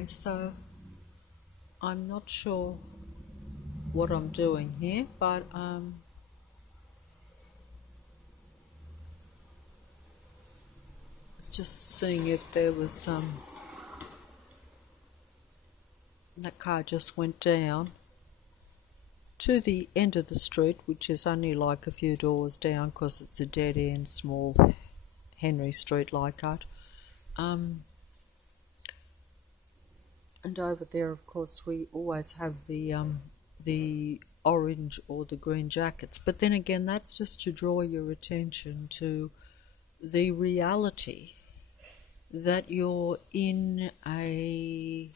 Okay, so I'm not sure what I'm doing here, but it's just seeing if there was some. That car just went down to the end of the street, which is only like a few doors down because it's a dead end, small Henry Street, Leichhardt. And over there, of course, we always have the orange or the green jackets. But then again, that's just to draw your attention to the reality that you're in a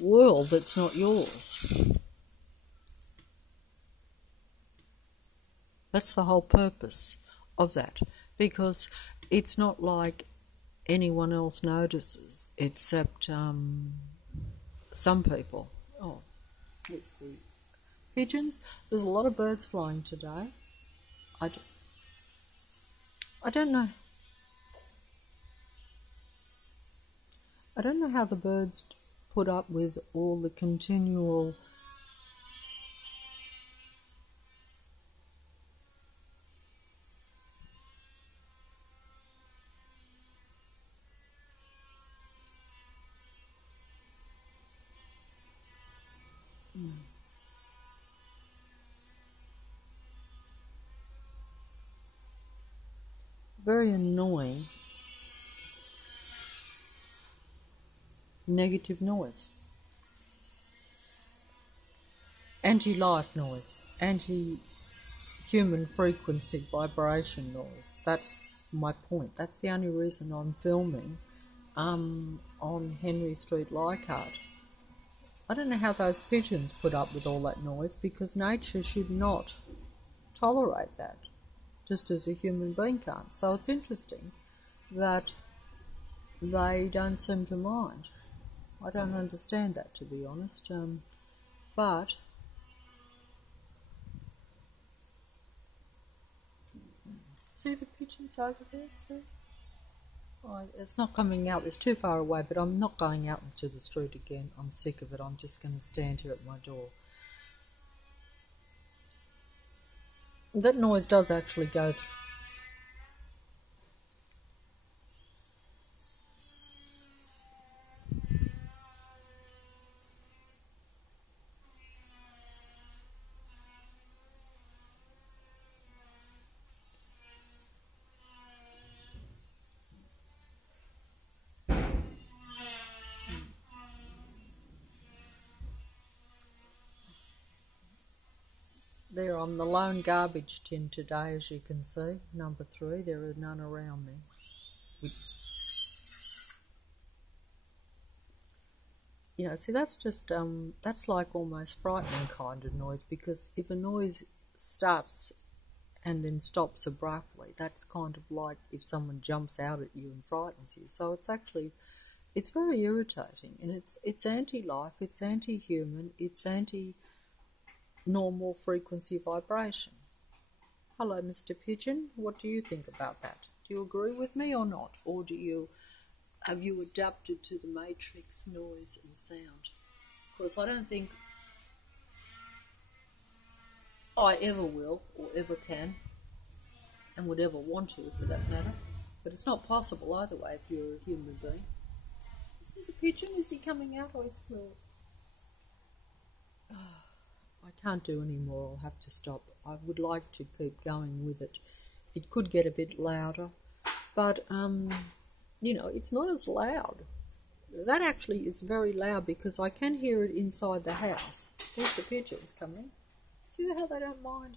world that's not yours. That's the whole purpose of that, because it's not like anyone else notices except some people. Oh, it's the pigeons. There's a lot of birds flying today. I don't know. I don't know how the birds put up with all the continual very annoying negative noise. Anti-life noise, anti-human frequency vibration noise. That's my point. That's the only reason I'm filming on Henry Street, Leichhardt. I don't know how those pigeons put up with all that noise, because nature should not tolerate that, just as a human being can't. So it's interesting that they don't seem to mind. I don't understand that, to be honest. But see the pigeons over there, see? Oh, it's not coming out, it's too far away, but I'm not going out into the street again. I'm sick of it. I'm just going to stand here at my door. That noise does actually go through. There, I'm the lone garbage tin today, as you can see, number 3. There are none around me. You know, see, that's just, that's like almost frightening kind of noise, because if a noise starts and then stops abruptly, that's kind of like if someone jumps out at you and frightens you. So it's actually, it's very irritating, and it's anti-life, it's anti-human, it's anti-normal frequency vibration. Hello, Mr. Pigeon, what do you think about that? Do you agree with me or not? Or have you adapted to the matrix noise and sound? Because I don't think I ever will, or ever can, and would ever want to, for that matter. But it's not possible either way if you're a human being. See the pigeon? Is he coming out or is he flew? I can't do any more. I'll have to stop. I would like to keep going with it. It could get a bit louder, but you know, it's not as loud. That actually is very loud, because I can hear it inside the house. There's the pigeons coming. See how they don't mind?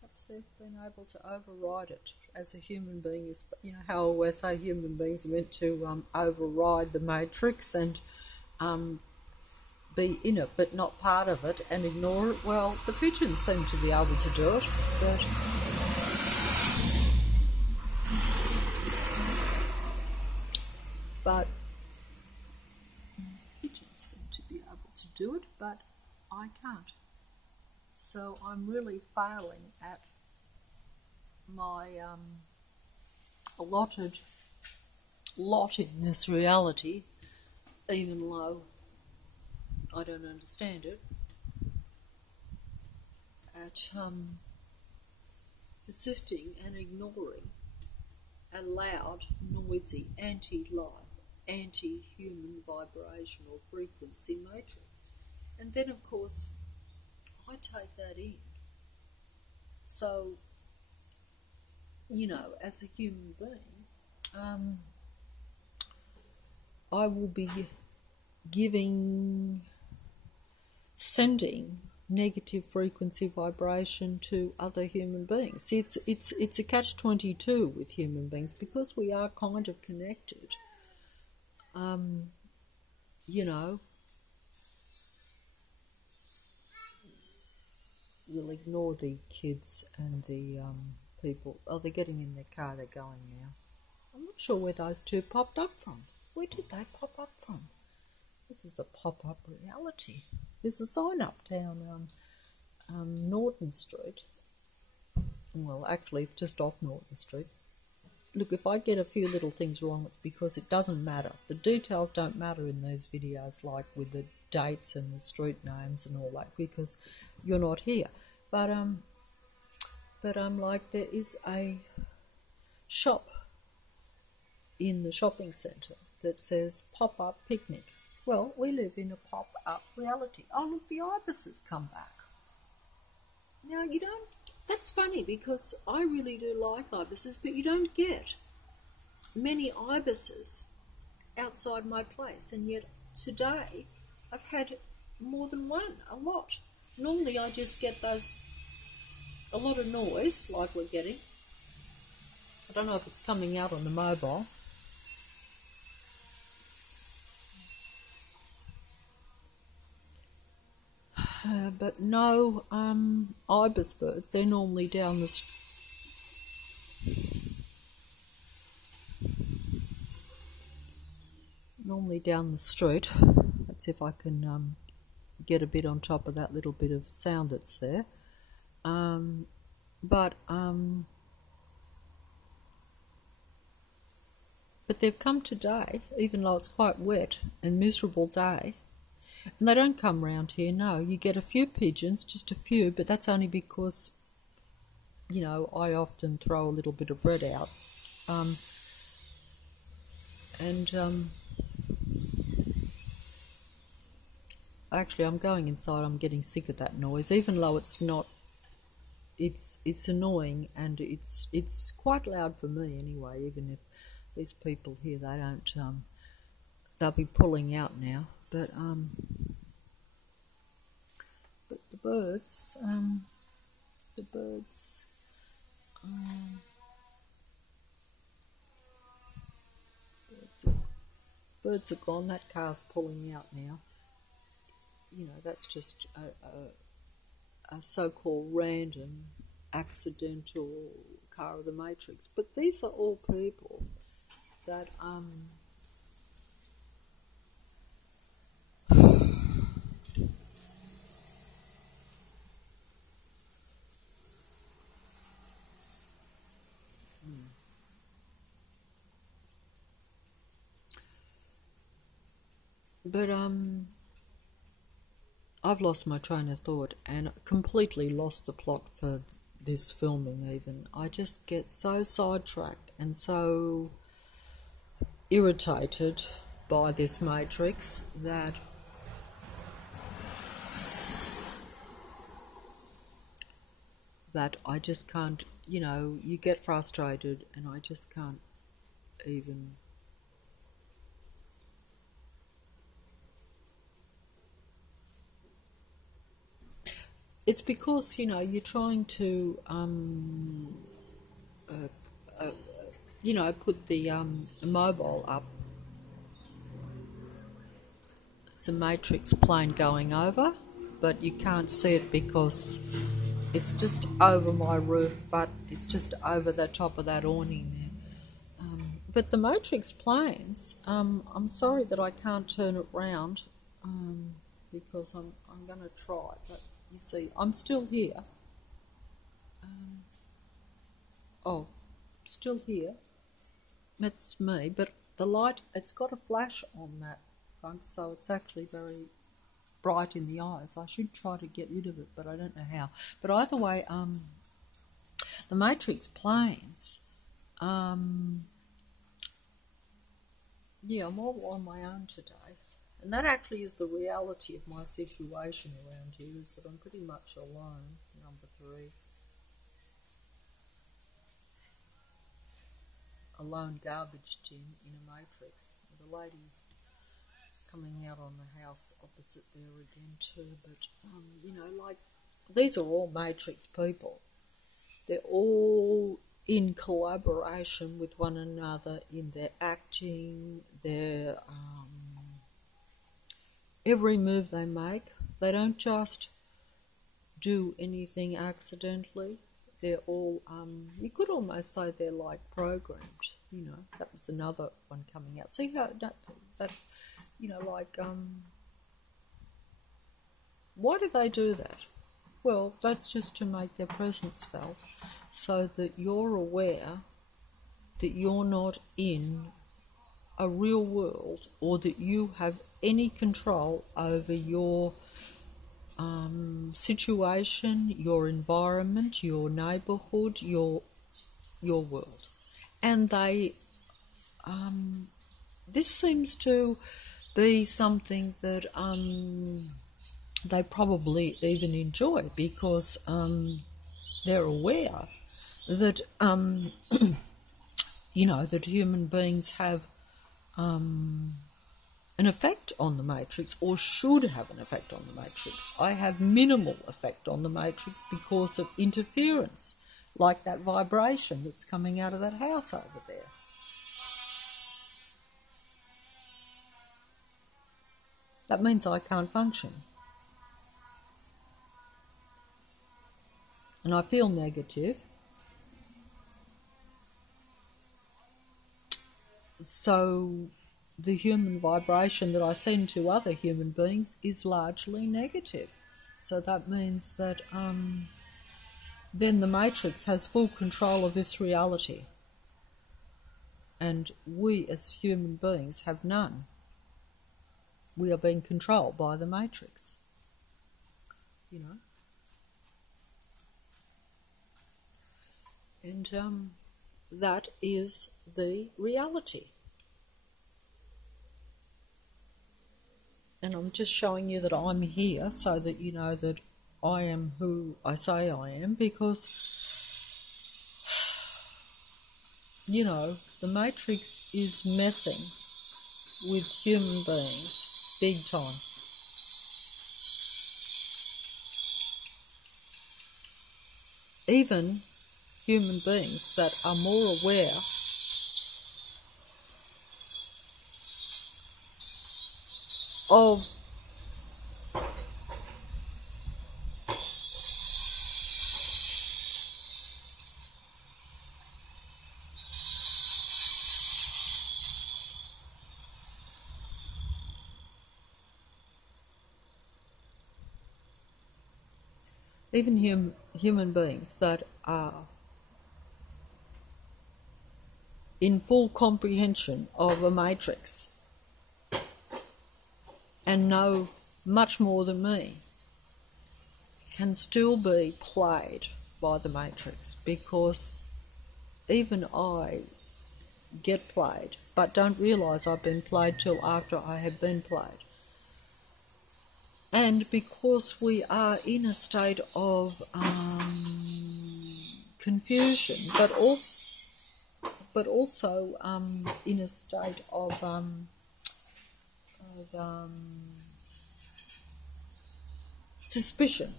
Perhaps they've been able to override it as a human being. Is, you know, how I always say human beings are meant to override the matrix and be in it but not part of it and ignore it. Well, the pigeons seem to be able to do it, but pigeons seem to be able to do it, but I can't. So I'm really failing at my allotted lot in this reality even though I don't understand it, at persisting and ignoring a loud, noisy, anti-life, anti-human vibrational frequency matrix. And then, of course, I take that in. So, you know, as a human being, I will be sending negative frequency vibration to other human beings. See, it's a catch-22 with human beings because we are kind of connected. You know, we'll ignore the kids and the people. Oh, they're getting in their car, they're going now. I'm not sure where those two popped up from. Where did they pop up from? This is a pop-up reality. There's a sign up down Norton Street. Well, actually, it's just off Norton Street. Look, if I get a few little things wrong, it's because it doesn't matter. The details don't matter in these videos, like with the dates and the street names and all that, because you're not here. But like, there is a shop in the shopping centre that says pop-up picnic. Well, we live in a pop-up reality. Oh, look, the ibises come back. Now, you don't... That's funny, because I really do like ibises, but you don't get many ibises outside my place. And yet, today, I've had more than one, a lot. Normally, I just get a lot of noise, like we're getting. I don't know if it's coming out on the mobile. But no ibis birds. They're normally down the street. Let's see if I can get a bit on top of that little bit of sound that's there. But they've come today, even though it's quite wet and miserable day. And they don't come round here, no. You get a few pigeons, just a few, but that's only because, you know, I often throw a little bit of bread out. Actually, I'm going inside. I'm getting sick of that noise, even though it's not. It's annoying, and it's quite loud for me anyway. Even if these people here, they don't. They'll be pulling out now. But the birds, birds are gone. That car's pulling out now. You know, that's just a so-called random, accidental car of the Matrix. But these are all people that But I've lost my train of thought and completely lost the plot for this filming even. I just get so sidetracked and so irritated by this Matrix that I just can't, you know, you get frustrated and I just can't even... It's because, you know, you're trying to, you know, put the mobile up. It's a Matrix plane going over, but you can't see it because it's just over my roof, but it's just over the top of that awning there. But the Matrix planes, I'm sorry that I can't turn it round because I'm going to try, but... You see, I'm still here. Still here. That's me, but the light, it's got a flash on that front, so it's actually very bright in the eyes. I should try to get rid of it, but I don't know how. But either way, the matrix planes, yeah, I'm all on my own today. And that actually is the reality of my situation around here, is that I'm pretty much alone, number 3. A lone garbage tin in a matrix. The lady is coming out on the house opposite there again too, but, you know, like, these are all matrix people. They're all in collaboration with one another in their acting, their every move they make. They don't just do anything accidentally. They're all, you could almost say they're like programmed, you know. That was another one coming out. See how that's, you know, like, why do they do that? Well, that's just to make their presence felt, so that you're aware that you're not in a real world, or that you have any control over your situation, your environment, your neighbourhood, your world. And they, this seems to be something that they probably even enjoy, because they're aware that, you know, that human beings have an effect on the matrix, or should have an effect on the matrix. I have minimal effect on the matrix because of interference, like that vibration that's coming out of that house over there. That means I can't function. And I feel negative. So the human vibration that I send to other human beings is largely negative. So that means that then the matrix has full control of this reality. And we as human beings have none. We are being controlled by the matrix, you know. And that is the reality. And I'm just showing you that I'm here so that you know that I am who I say I am, because, you know, the matrix is messing with human beings big time. Even human beings that are more aware of human beings that are in full comprehension of a matrix and know much more than me can still be played by the matrix, because even I get played but don't realise I've been played till after I have been played. And because we are in a state of confusion, but also in a state of suspicion,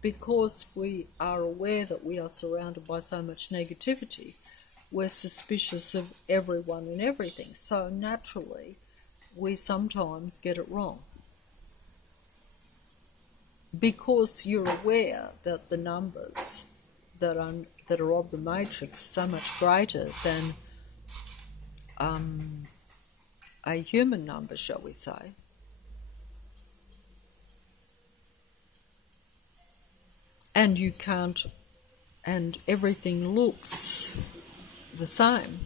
because we are aware that we are surrounded by so much negativity, we're suspicious of everyone and everything. So naturally, we sometimes get it wrong, because you're aware that the numbers that are of the matrix are so much greater than a human number, shall we say. And you can't, and everything looks the same.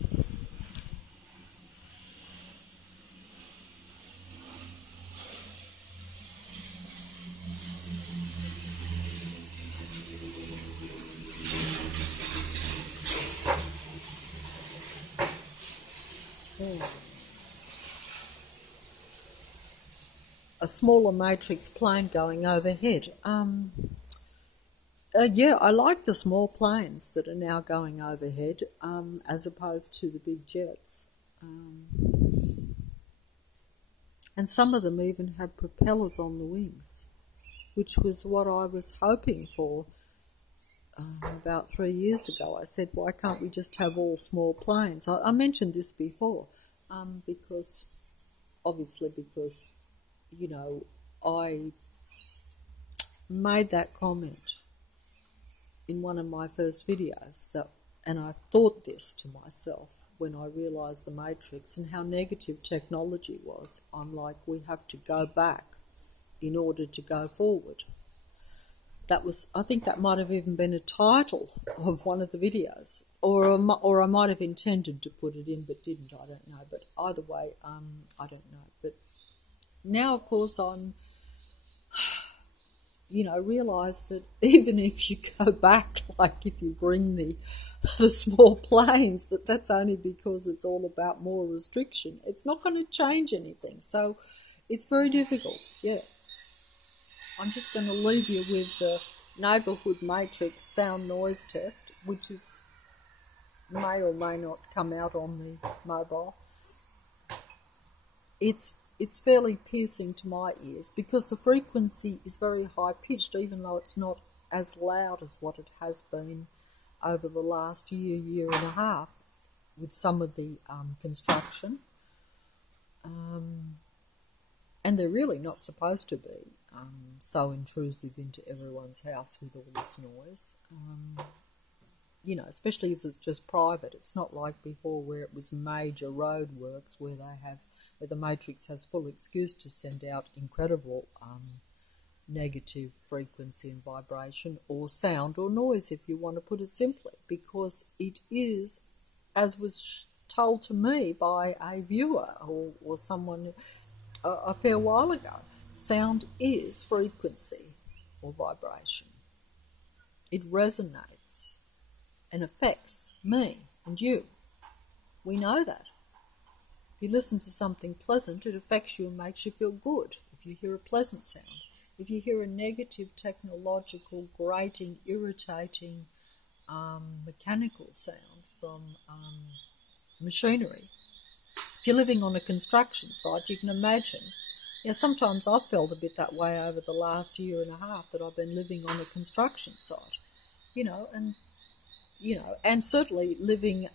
smaller matrix plane going overhead. Yeah, I like the small planes that are now going overhead as opposed to the big jets. And some of them even have propellers on the wings, which was what I was hoping for about 3 years ago. I said, why can't we just have all small planes? I mentioned this before because, you know, I made that comment in one of my first videos, and I thought this to myself when I realised the Matrix and how negative technology was. I'm like, we have to go back in order to go forward. I think that might have even been a title of one of the videos, or I might have intended to put it in but didn't, I don't know. But either way, I don't know. But now, of course, I'm, you know, realise that even if you go back, like if you bring the small planes, that's only because it's all about more restriction. It's not going to change anything. So it's very difficult, yeah. I'm just going to leave you with the neighbourhood matrix sound noise test, which may or may not come out on the mobile. It's fairly piercing to my ears because the frequency is very high pitched, even though it's not as loud as what it has been over the last year and a half with some of the construction. And they're really not supposed to be so intrusive into everyone's house with all this noise. You know, especially as it's just private. It's not like before where it was major road works where the Matrix has full excuse to send out incredible negative frequency and vibration or sound or noise, if you want to put it simply, because it is, as was told to me by a viewer or someone a fair while ago, sound is frequency or vibration. It resonates and affects me and you. We know that. If you listen to something pleasant, it affects you and makes you feel good. If you hear a pleasant sound. If you hear a negative, technological, grating, irritating, mechanical sound from machinery. If you're living on a construction site, you can imagine. Yeah, sometimes I've felt a bit that way over the last year and a half that I've been living on a construction site, and certainly living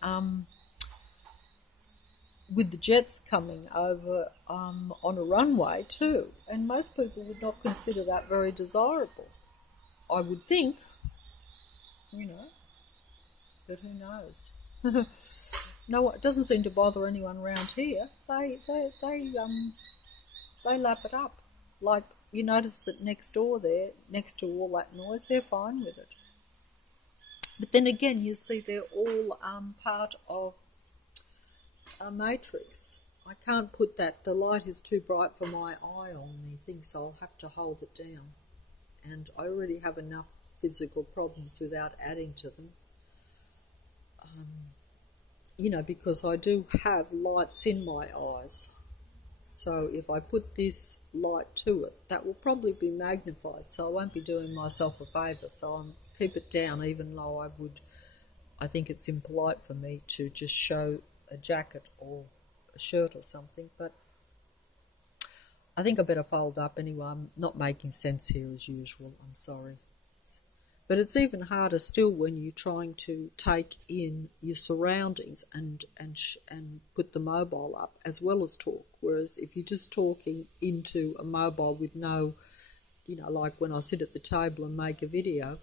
with the jets coming over on a runway too. And most people would not consider that very desirable, I would think, but who knows? No, it doesn't seem to bother anyone around here. They lap it up. Like, you notice that next door there, next to all that noise, they're fine with it. But then again, you see they're all part of a matrix. I can't put that. The light is too bright for my eye on the thing, so I'll have to hold it down. And I already have enough physical problems without adding to them. Because I do have lights in my eyes. So if I put this light to it, that will probably be magnified, so I won't be doing myself a favour. So I'll keep it down, even though I think it's impolite for me to just show a jacket or a shirt or something. But I think I better fold up anyway. I'm not making sense here as usual, I'm sorry. But it's even harder still when you're trying to take in your surroundings and put the mobile up as well as talk. Whereas if you're just talking into a mobile with no, like when I sit at the table and make a video,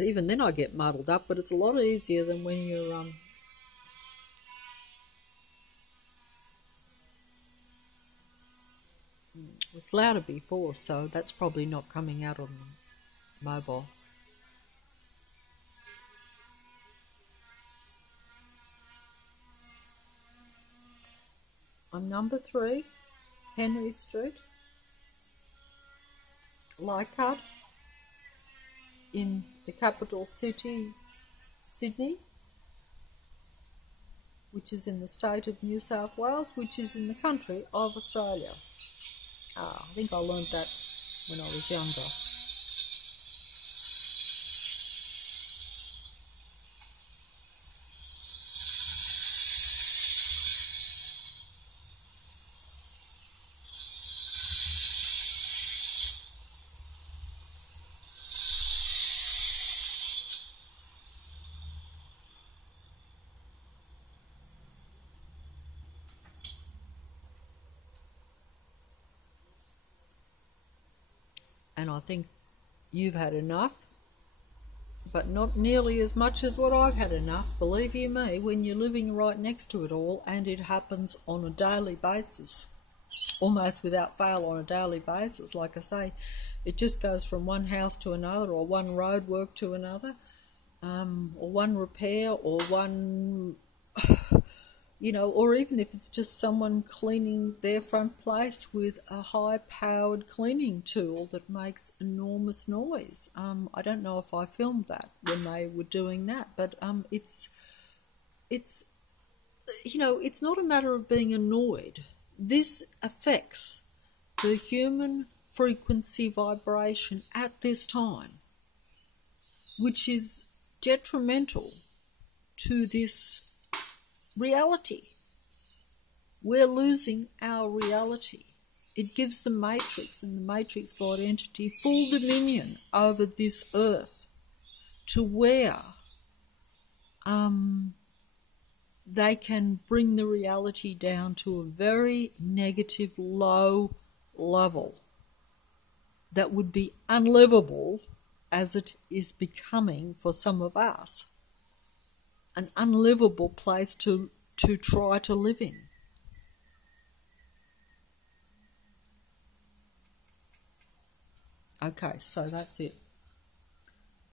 even then I get muddled up. But it's a lot easier than when you're it's louder before, so that's probably not coming out on the mobile. I'm number 3, Henry Street, Leichhardt, in the capital city, Sydney, which is in the state of New South Wales, which is in the country of Australia. I think I learned that when I was younger. And I think you've had enough, but not nearly as much as what I've had enough, believe you me, when you're living right next to it all, and it happens on a daily basis, almost without fail on a daily basis. Like I say, it just goes from one house to another, or one road work to another, or one repair, or one... or even if it's just someone cleaning their front place with a high-powered cleaning tool that makes enormous noise. I don't know if I filmed that when they were doing that, but it's not a matter of being annoyed. This affects the human frequency vibration at this time, which is detrimental to this reality. We're losing our reality. It gives the Matrix and the Matrix God entity full dominion over this earth, to where they can bring the reality down to a very negative, low level that would be unlivable, as it is becoming for some of us. An unlivable place to try to live in. Okay, so that's it.